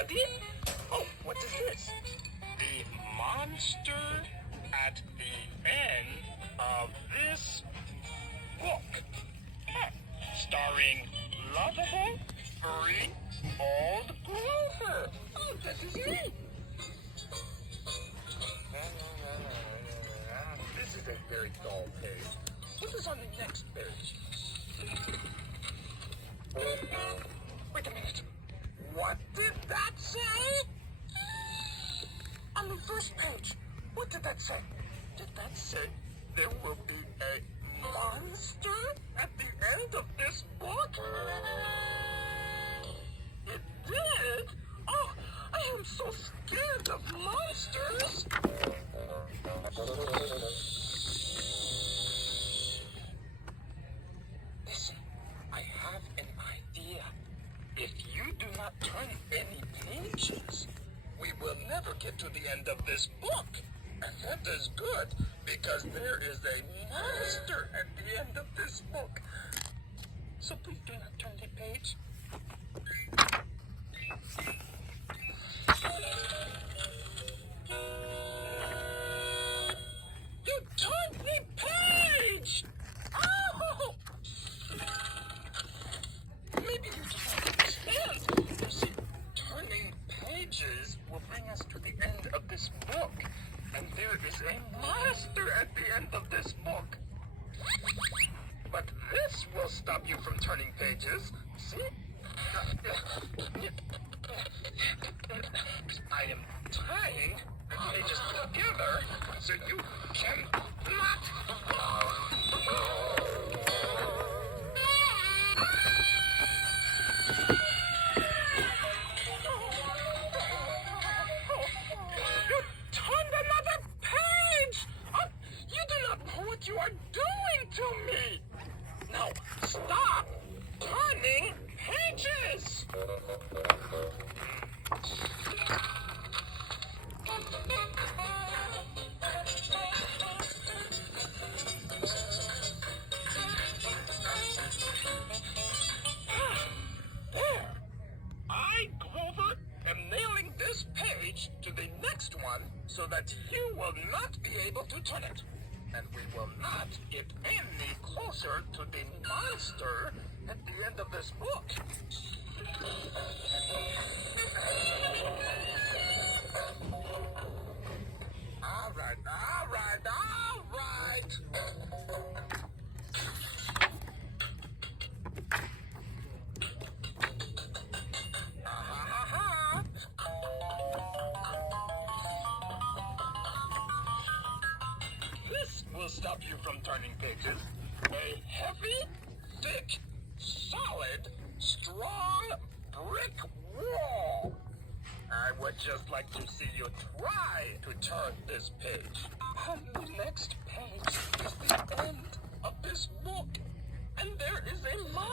everybody. Oh, what is this? The monster at the end of this book. Huh. Starring lovable, furry, old Grover. Oh, that is me. This is a very dull page. What is on the next page? Wait a minute. What did that say? On the first page, what did that say? Did that say there will be a monster at the end of this book? It did? Oh, I am so scared of monsters. Listen, I have an idea. If you do not turn any pages, we will never get to the end of this book. And that is good, because there is a monster at the end of this book. So please do not turn the page. You turned the page! Oh! Maybe you just don't understand. You see, turning pages will bring us to the end of this book. And there is a monster at the end of this book. But this will stop you from turning pages. See? I am tying the pages together so you cannot. You turned another page! You do not know what you are doing to me! Now, stop turning pages! There! I, Grover, am nailing this page to the next one so that you will not be able to turn it. And we will not get any closer to the monster at the end of this book. All right. This will stop you from turning pages. A heavy, thick, solid, strong brick wall. I would just like to see you try to turn this page. On the next page is the end of this book. And there is a monster